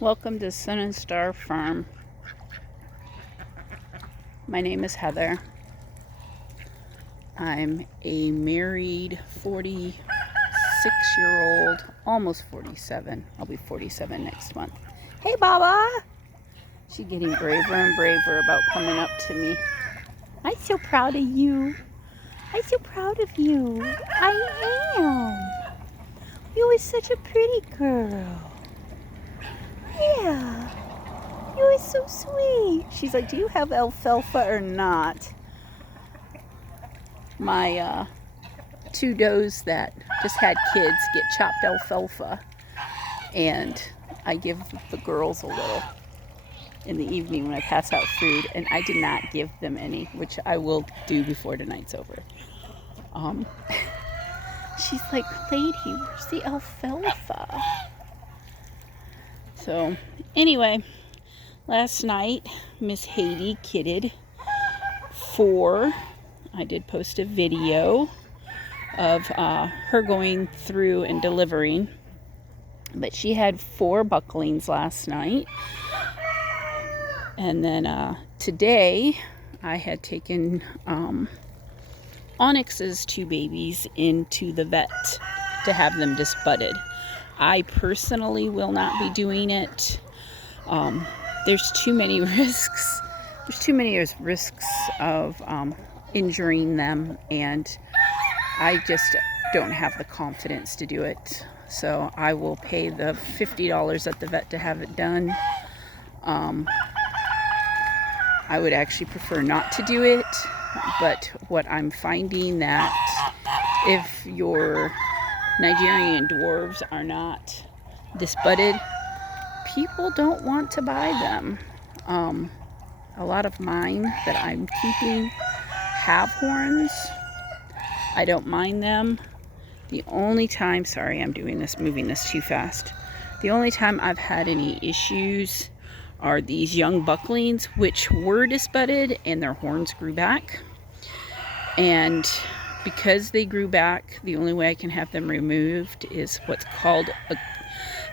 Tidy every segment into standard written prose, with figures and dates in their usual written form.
Welcome to Sun and Star Farm. My name is Heather. I'm a married 46-year-old, almost 47. I'll be 47 next month. Hey, Baba! She's getting braver and braver about coming up to me. I'm so proud of you. I'm so proud of you. I am. You are such a pretty girl. Yeah. You are so sweet. She's like, do you have alfalfa or not? My two does that just had kids get chopped alfalfa, and I give the girls a little in the evening when I pass out food, and I did not give them any, which I will do before tonight's over. She's like, lady, where's the alfalfa? So anyway, last night Miss Haiti kidded 4. I did post a video of her going through and delivering, but she had 4 bucklings last night. And then today I had taken Onyx's 2 babies into the vet to have them disbudded. I personally will not be doing it. There's too many risks. There's too many risks of injuring them, and I just don't have the confidence to do it. So I will pay the $50 at the vet to have it done. I would actually prefer not to do it, but what I'm finding that if your Nigerian dwarves are not disbudded, people don't want to buy them. A lot of mine that I'm keeping have horns. I don't mind them. The only time, sorry, I'm moving this too fast. The only time I've had any issues are these young bucklings, which were disbudded and their horns grew back. And because they grew back, the only way I can have them removed is what's called a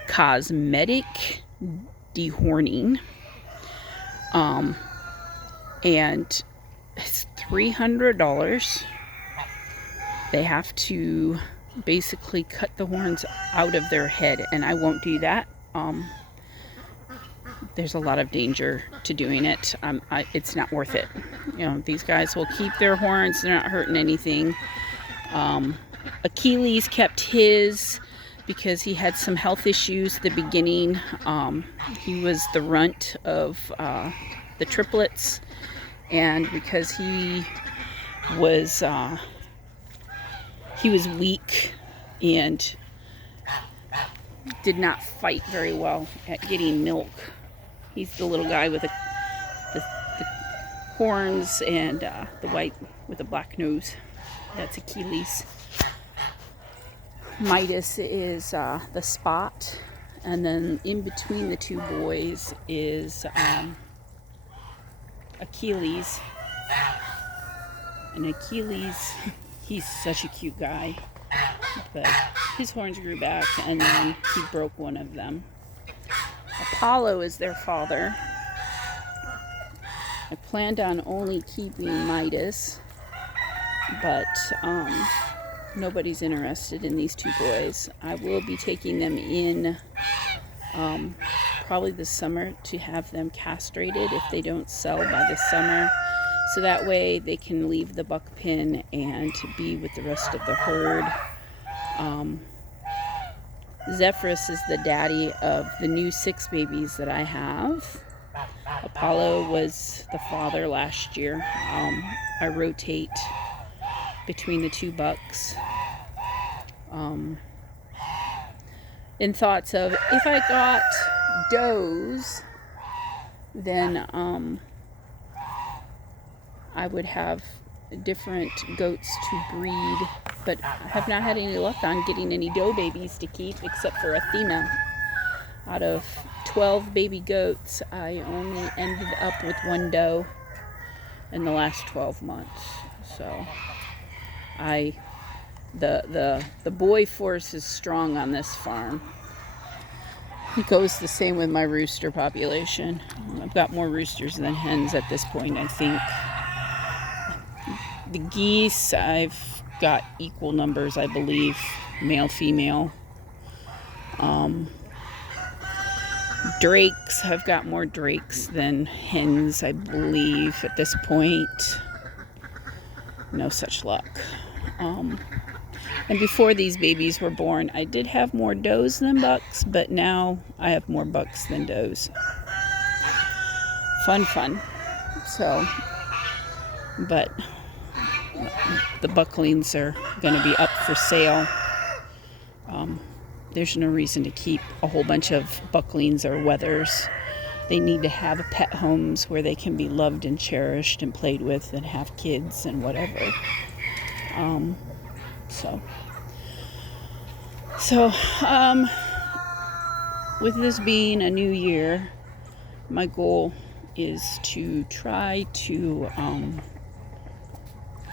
cosmetic dehorning. And it's $300. They have to basically cut the horns out of their head, and I won't do that. There's a lot of danger to doing it. It's not worth it. You know, these guys will keep their horns. They're not hurting anything. Achilles kept his because he had some health issues at the beginning. He was the runt of the triplets, and because he was weak and did not fight very well at getting milk. He's the little guy with the horns and the white with the black nose. That's Achilles. Midas is the spot, and then in between the 2 boys is Achilles. And Achilles, he's such a cute guy, but his horns grew back and then he broke one of them. Apollo is their father. I planned on only keeping Midas, but nobody's interested in these 2 boys. I will be taking them in probably this summer to have them castrated if they don't sell by the summer. So that way they can leave the buck pen and be with the rest of the herd. Zephyrus is the daddy of the new 6 babies that I have. Apollo was the father last year. I rotate between the 2 bucks. In thoughts of, if I got does, then I would have different goats to breed, but I have not had any luck on getting any doe babies to keep except for Athena. Out of 12 baby goats, I only ended up with 1 doe in the last 12 months. So the boy force is strong on this farm. It goes the same with my rooster population. I've got more roosters than hens at this point, I think. The geese, I've got equal numbers, I believe, male, female. Drakes, I've got more drakes than hens, I believe, at this point. No such luck. And before these babies were born, I did have more does than bucks, but now I have more bucks than does. Fun. So, but the bucklings are going to be up for sale. There's no reason to keep a whole bunch of bucklings or wethers. They need to have pet homes where they can be loved and cherished and played with and have kids and whatever. So, with this being a new year, my goal is to try to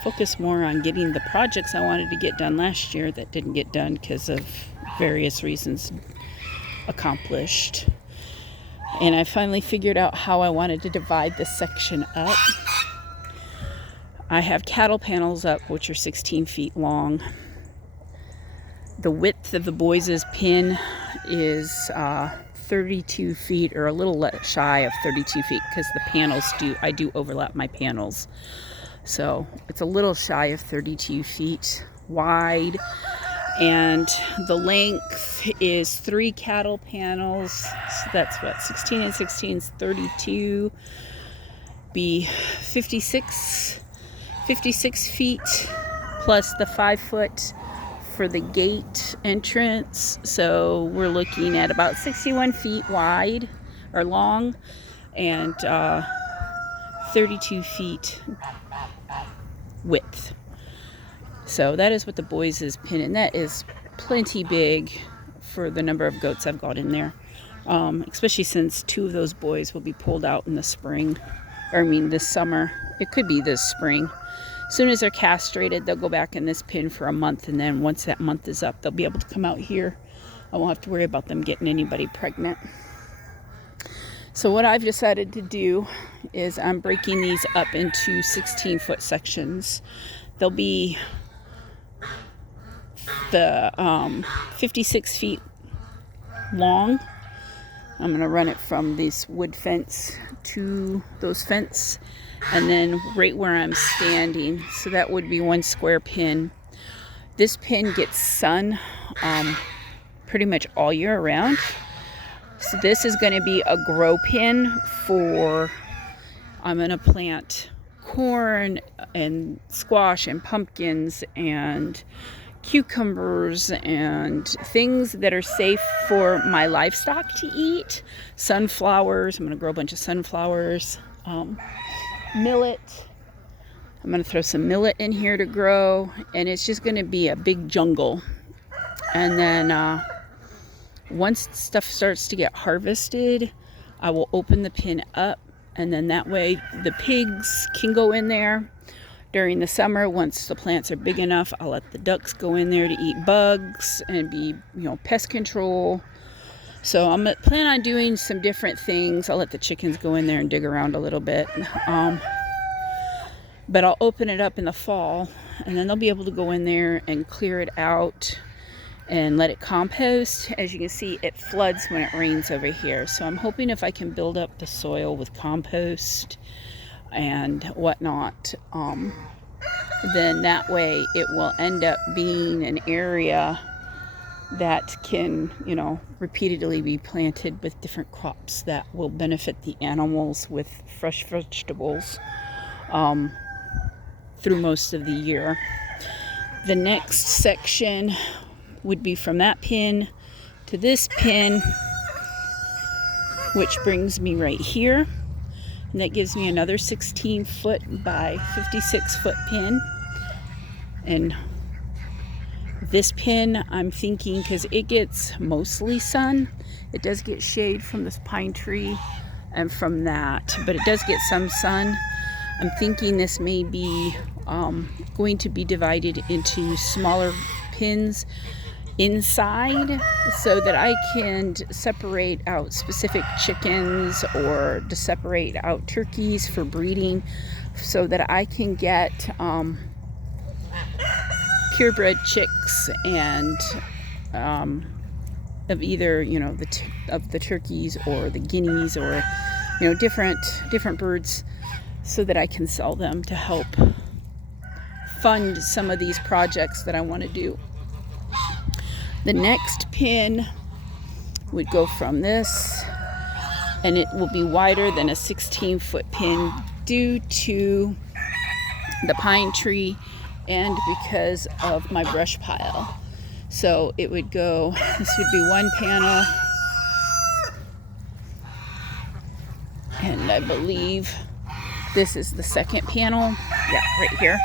focus more on getting the projects I wanted to get done last year that didn't get done because of various reasons accomplished. And I finally figured out how I wanted to divide this section up. I have cattle panels up, which are 16 feet long. The width of the boys' pin is 32 feet, or a little shy of 32 feet, because the panels I do overlap my panels. So it's a little shy of 32 feet wide. And the length is 3 cattle panels. So that's what, 16 and 16 is 32. Be 56 feet, plus the 5 foot for the gate entrance. So we're looking at about 61 feet wide or long, and 32 feet width. So that is what the boys' pen, and that is plenty big for the number of goats I've got in there. Especially since 2 of those boys will be pulled out in the spring, this summer. It could be this spring. As soon as they're castrated, they'll go back in this pen for a month, and then once that month is up, they'll be able to come out here. I won't have to worry about them getting anybody pregnant. So what I've decided to do is I'm breaking these up into 16-foot sections. They'll be the 56 feet long. I'm going to run it from this wood fence to those fence, and then right where I'm standing. So that would be 1 square pin. This pin gets sun pretty much all year round. So this is going to be a grow pin for, I'm going to plant corn and squash and pumpkins and cucumbers and things that are safe for my livestock to eat. Sunflowers, I'm going to grow a bunch of sunflowers. Millet, I'm going to throw some millet in here to grow, and it's just going to be a big jungle. And then once stuff starts to get harvested, I will open the pin up, and then that way the pigs can go in there. During the summer, once the plants are big enough, I'll let the ducks go in there to eat bugs and be, pest control. So I'm planning on doing some different things. I'll let the chickens go in there and dig around a little bit. But I'll open it up in the fall, and then they'll be able to go in there and clear it out and let it compost. As you can see, it floods when it rains over here. So I'm hoping if I can build up the soil with compost and whatnot, then that way it will end up being an area that can, repeatedly be planted with different crops that will benefit the animals with fresh vegetables through most of the year. The next section would be from that pin to this pin, which brings me right here. And that gives me another 16 foot by 56 foot pin. And this pin, I'm thinking, because it gets mostly sun, it does get shade from this pine tree and from that, but it does get some sun. I'm thinking this may be going to be divided into smaller pins inside so that I can separate out specific chickens or to separate out turkeys for breeding so that I can get purebred chicks and of either, you know, of the turkeys or the guineas or, you know, different birds so that I can sell them to help fund some of these projects that I want to do. The next pin would go from this, and it will be wider than a 16-foot pin due to the pine tree and because of my brush pile. So it would go, this would be one panel, and I believe this is the second panel. Yeah, right here.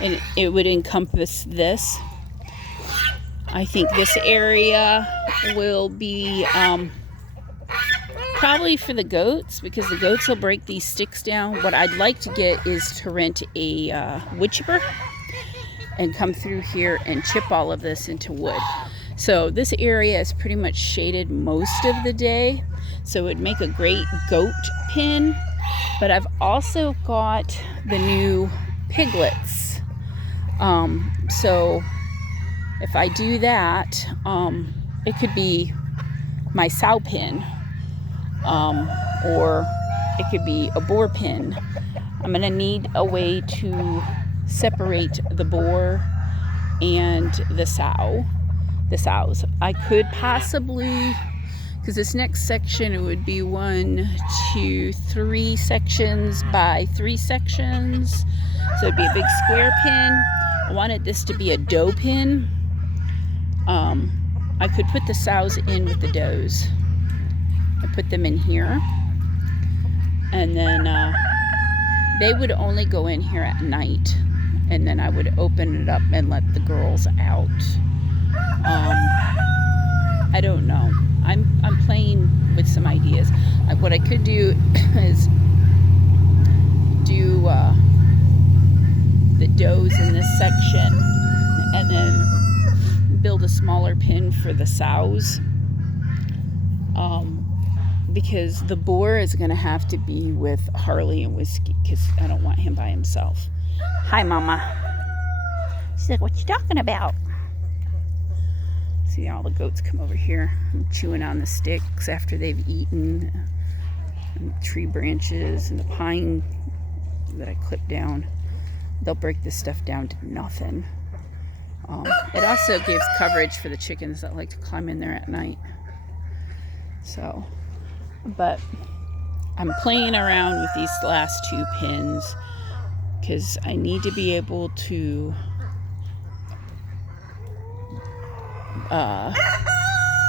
And it would encompass this. I think this area will be probably for the goats, because the goats will break these sticks down. What I'd like to get is to rent a wood chipper and come through here and chip all of this into wood. So this area is pretty much shaded most of the day, so it would make a great goat pen. But I've also got the new piglets. So if I do that, it could be my sow pen, or it could be a boar pen. I'm gonna need a way to separate the boar and the sows. I could possibly, because this next section, it would be 1, 2, 3 sections by 3 sections. So it'd be a big square pin. I wanted this to be a doe pin. I could put the sows in with the does. I put them in here. And then they would only go in here at night. And then I would open it up and let the girls out. I don't know. I'm playing with some ideas. What I could do is do the does in this section and then build a smaller pen for the sows, because the boar is going to have to be with Harley and Whiskey, because I don't want him by himself. Hi, Mama. She's like, what you talking about? See, all the goats come over here chewing on the sticks after they've eaten, and the tree branches and the pine that I clipped down. They'll break this stuff down to nothing. It also gives coverage for the chickens that like to climb in there at night. So, but I'm playing around with these last 2 pins because I need to be able to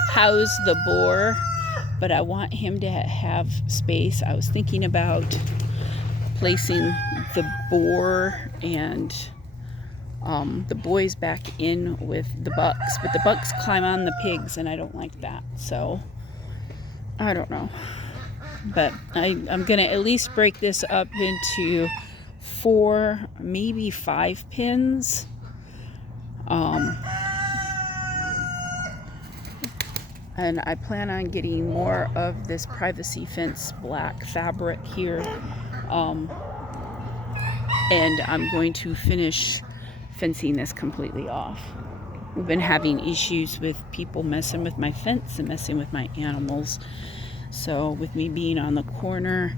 house the boar, but I want him to have space. I was thinking about placing the boar and the boys back in with the bucks, but the bucks climb on the pigs and I don't like that. So I don't know, but I'm gonna at least break this up into 4, maybe 5 pins. And I plan on getting more of this privacy fence black fabric here. And I'm going to finish fencing this completely off. We've been having issues with people messing with my fence and messing with my animals. So with me being on the corner,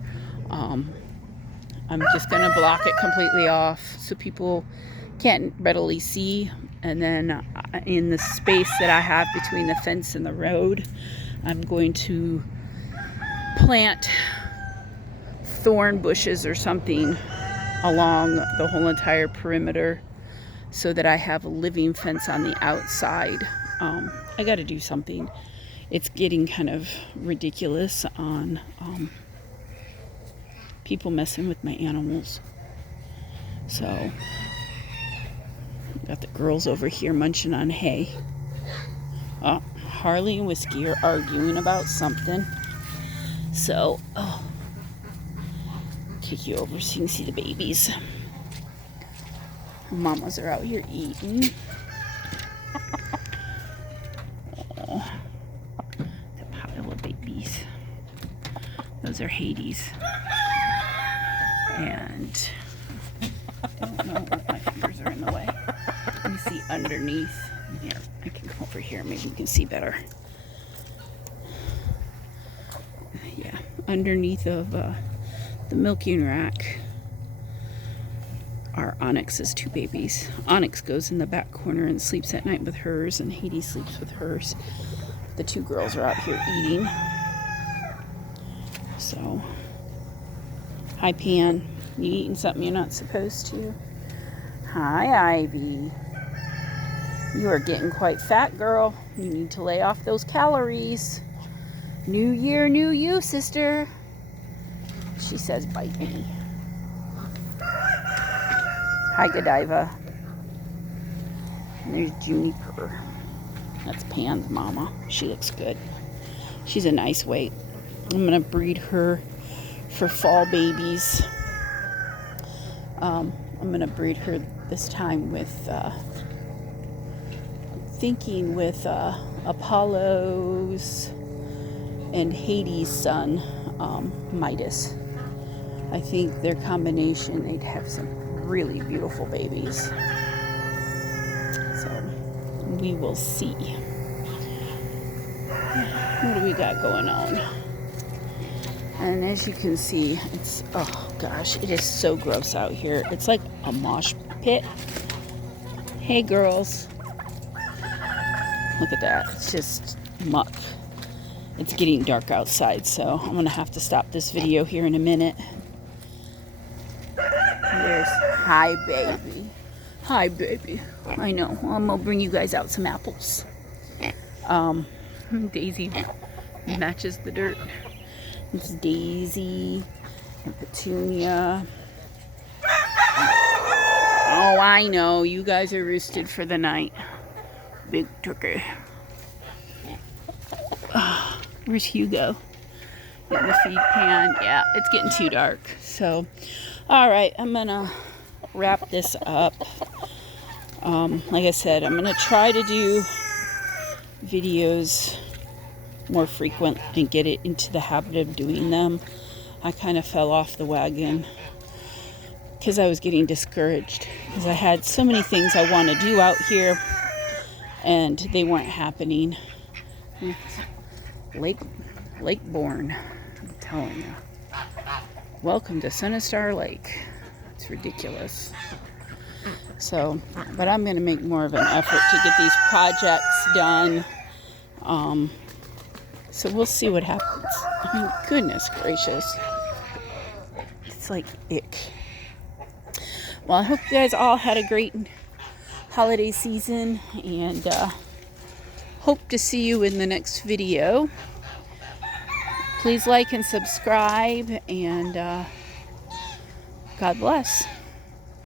I'm just gonna block it completely off so people can't readily see. And then in the space that I have between the fence and the road, I'm going to plant thorn bushes or something along the whole entire perimeter so that I have a living fence on the outside. I got to do something. It's getting kind of ridiculous on people messing with my animals. So got the girls over here munching on hay. Oh, Harley and Whiskey are arguing about something. So, kick you over so you can see the babies. Mamas are out here eating. Those are Hades. And I don't know if my fingers are in the way. Let me see underneath. Here, I can come over here. Maybe you can see better. Yeah, underneath of the milking rack are Onyx's 2 babies. Onyx goes in the back corner and sleeps at night with hers, and Hades sleeps with hers. The 2 girls are out here eating. So, hi Pan. You eating something you're not supposed to? Hi Ivy. You are getting quite fat, girl. You need to lay off those calories. New year, new you, sister. She says bite me. Hi Godiva. And there's Juniper. That's Pan's mama. She looks good. She's a nice weight. I'm gonna breed her for fall babies. I'm gonna breed her this time with thinking with Apollo's and Hades' son, Midas. I think their combination, they'd have some really beautiful babies. So we will see. What do we got going on? And as you can see, it's, oh gosh, it is so gross out here. It's like a mosh pit. Hey girls. Look at that. It's just muck. It's getting dark outside, so I'm gonna have to stop this video here in a minute. Here's, hi baby. Hi baby. I know, I'm gonna bring you guys out some apples. Daisy matches the dirt. It's Daisy and Petunia. Oh, I know, you guys are roosted for the night. Big turkey. Where's Hugo? Getting the feed pan. Yeah, it's getting too dark. So, all right, I'm gonna wrap this up. Like I said, I'm gonna try to do videos more frequent and get it into the habit of doing them. I kind of fell off the wagon because I was getting discouraged because I had so many things I want to do out here and they weren't happening. Lakeborn, I'm telling you. Welcome to Sun and Star Lake. It's ridiculous. So, but I'm going to make more of an effort to get these projects done. So we'll see what happens. I mean, goodness gracious. It's like ick. Well, I hope you guys all had a great holiday season and hope to see you in the next video. Please like and subscribe and God bless.